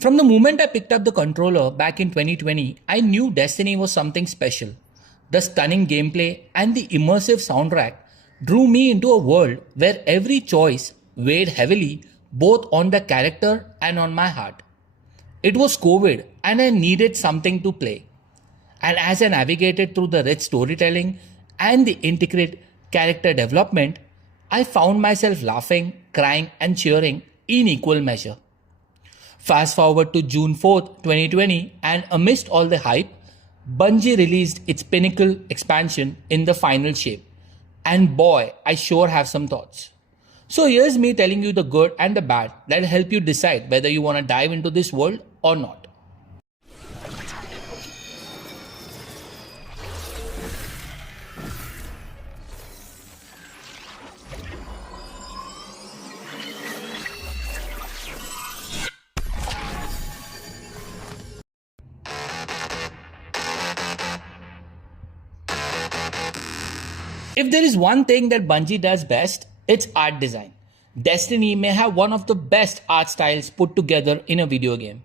From the moment I picked up the controller back in 2020, I knew Destiny was something special. The stunning gameplay and the immersive soundtrack drew me into a world where every choice weighed heavily both on the character and on my heart. It was COVID and I needed something to play. And as I navigated through the rich storytelling and the intricate character development, I found myself laughing, crying, and cheering in equal measure. Fast forward to June 4th, 2020, and amidst all the hype, Bungie released its pinnacle expansion in the final shape. And boy, I sure have some thoughts. So here's me telling you the good and the bad that'll help you decide whether you want to dive into this world or not. If there is one thing that Bungie does best, it's art design. Destiny may have one of the best art styles put together in a video game.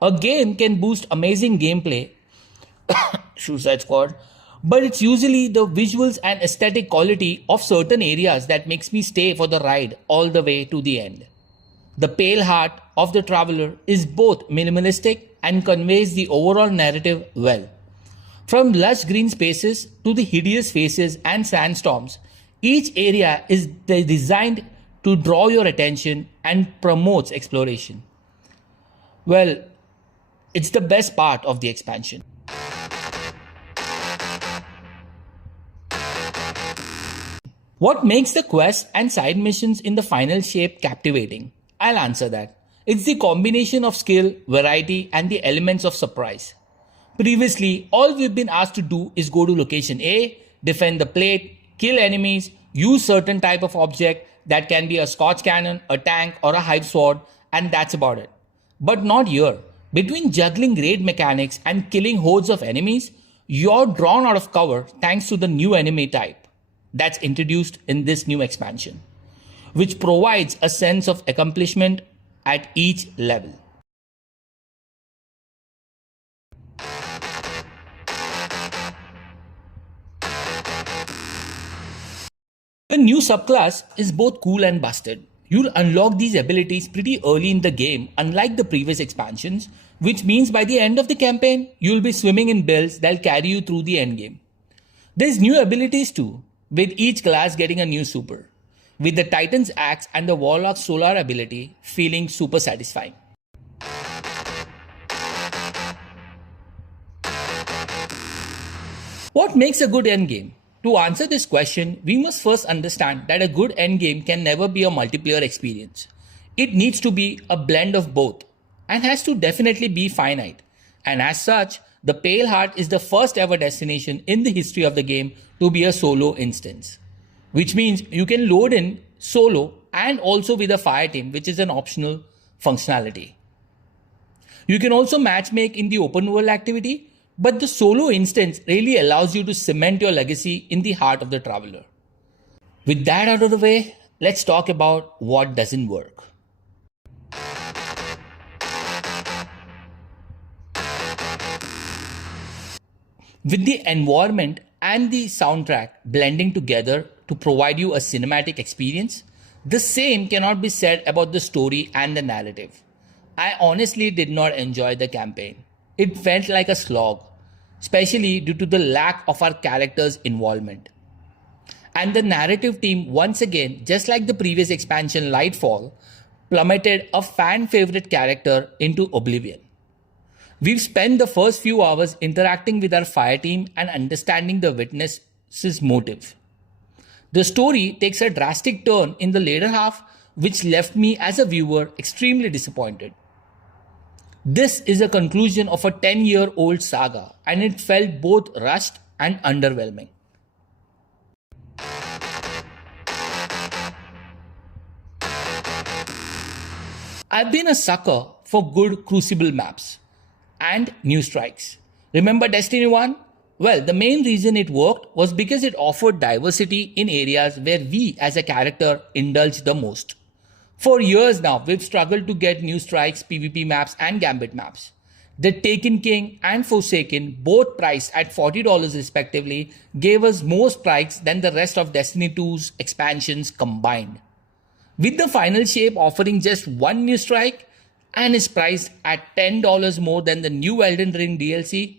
A game can boost amazing gameplay, Suicide Squad, but it's usually the visuals and aesthetic quality of certain areas that makes me stay for the ride all the way to the end. The Pale Heart of the Traveler is both minimalistic and conveys the overall narrative well. From lush green spaces to the hideous faces and sandstorms, each area is designed to draw your attention and promotes exploration. Well, it's the best part of the expansion. What makes the quests and side missions in the final shape captivating? I'll answer that. It's the combination of skill, variety, and the elements of surprise. Previously, all we've been asked to do is go to location A, defend the plate, kill enemies, use certain type of object that can be a Scotch cannon, a tank, or a hive sword, and that's about it. But not here. Between juggling raid mechanics and killing hordes of enemies, you're drawn out of cover thanks to the new enemy type that's introduced in this new expansion, which provides a sense of accomplishment at each level. The new subclass is both cool and busted. You'll unlock these abilities pretty early in the game, unlike the previous expansions, which means by the end of the campaign, you'll be swimming in builds that'll carry you through the endgame. There's new abilities too, with each class getting a new super, with the Titan's Axe and the Warlock's Solar ability feeling super satisfying. What makes a good endgame? To answer this question, we must first understand that a good endgame can never be a multiplayer experience. It needs to be a blend of both and has to definitely be finite. And as such, the Pale Heart is the first ever destination in the history of the game to be a solo instance, which means you can load in solo and also with a fire team, which is an optional functionality. You can also matchmake in the open world activity, but the solo instance really allows you to cement your legacy in the heart of the Traveler. With that out of the way, let's talk about what doesn't work. With the environment and the soundtrack blending together to provide you a cinematic experience, the same cannot be said about the story and the narrative. I honestly did not enjoy the campaign. It felt like a slog, especially due to the lack of our characters' involvement. And the narrative team once again, just like the previous expansion Lightfall, plummeted a fan favorite character into oblivion. We've spent the first few hours interacting with our fire team and understanding the witness's motive. The story takes a drastic turn in the later half, which left me as a viewer extremely disappointed. This is a conclusion of a 10-year-old saga, and it felt both rushed and underwhelming. I've been a sucker for good Crucible maps and new strikes. Remember Destiny 1? Well, the main reason it worked was because it offered diversity in areas where we as a character indulged the most. For years now, we've struggled to get new strikes, PvP maps, and Gambit maps. The Taken King and Forsaken, both priced at $40 respectively, gave us more strikes than the rest of Destiny 2's expansions combined. With the Final Shape offering just one new strike and is priced at $10 more than the new Elden Ring DLC,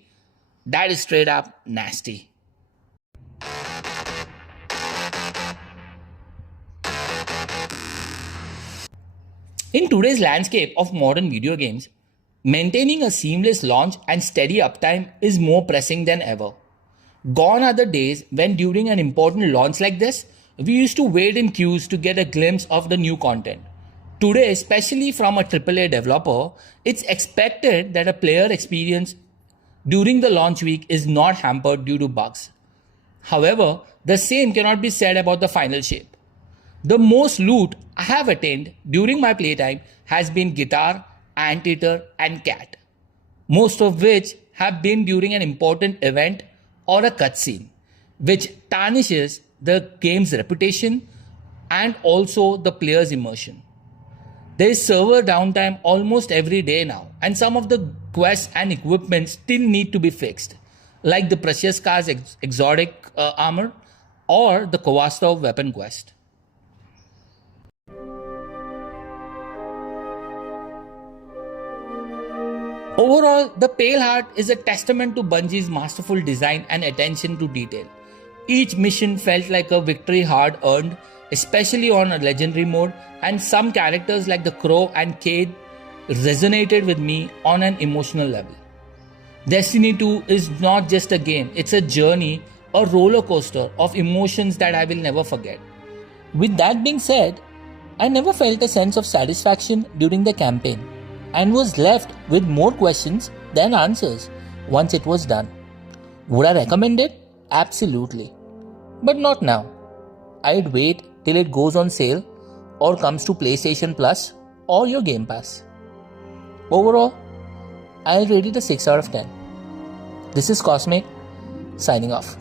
that is straight up nasty. In today's landscape of modern video games, maintaining a seamless launch and steady uptime is more pressing than ever. Gone are the days when during an important launch like this, we used to wait in queues to get a glimpse of the new content. Today, especially from a AAA developer, it's expected that a player experience during the launch week is not hampered due to bugs. However, the same cannot be said about the Final Shape. The most loot I have attained during my playtime has been Guitar, Anteater, and Cat, most of which have been during an important event or a cutscene, which tarnishes the game's reputation and also the player's immersion. There is server downtime almost every day now, and some of the quests and equipment still need to be fixed, like the Precious Car's exotic armor or the Kovastov weapon quest. Overall, The Pale Heart is a testament to Bungie's masterful design and attention to detail. Each mission felt like a victory hard earned, especially on a legendary mode, and some characters like the Crow and Cade resonated with me on an emotional level. Destiny 2 is not just a game, it's a journey, a roller coaster of emotions that I will never forget. With that being said, I never felt a sense of satisfaction during the campaign and was left with more questions than answers once it was done. Would I recommend it? Absolutely. But not now. I'd wait till it goes on sale or comes to PlayStation Plus or your Game Pass. Overall, I'll rate it a 6 out of 10. This is Cosmic, signing off.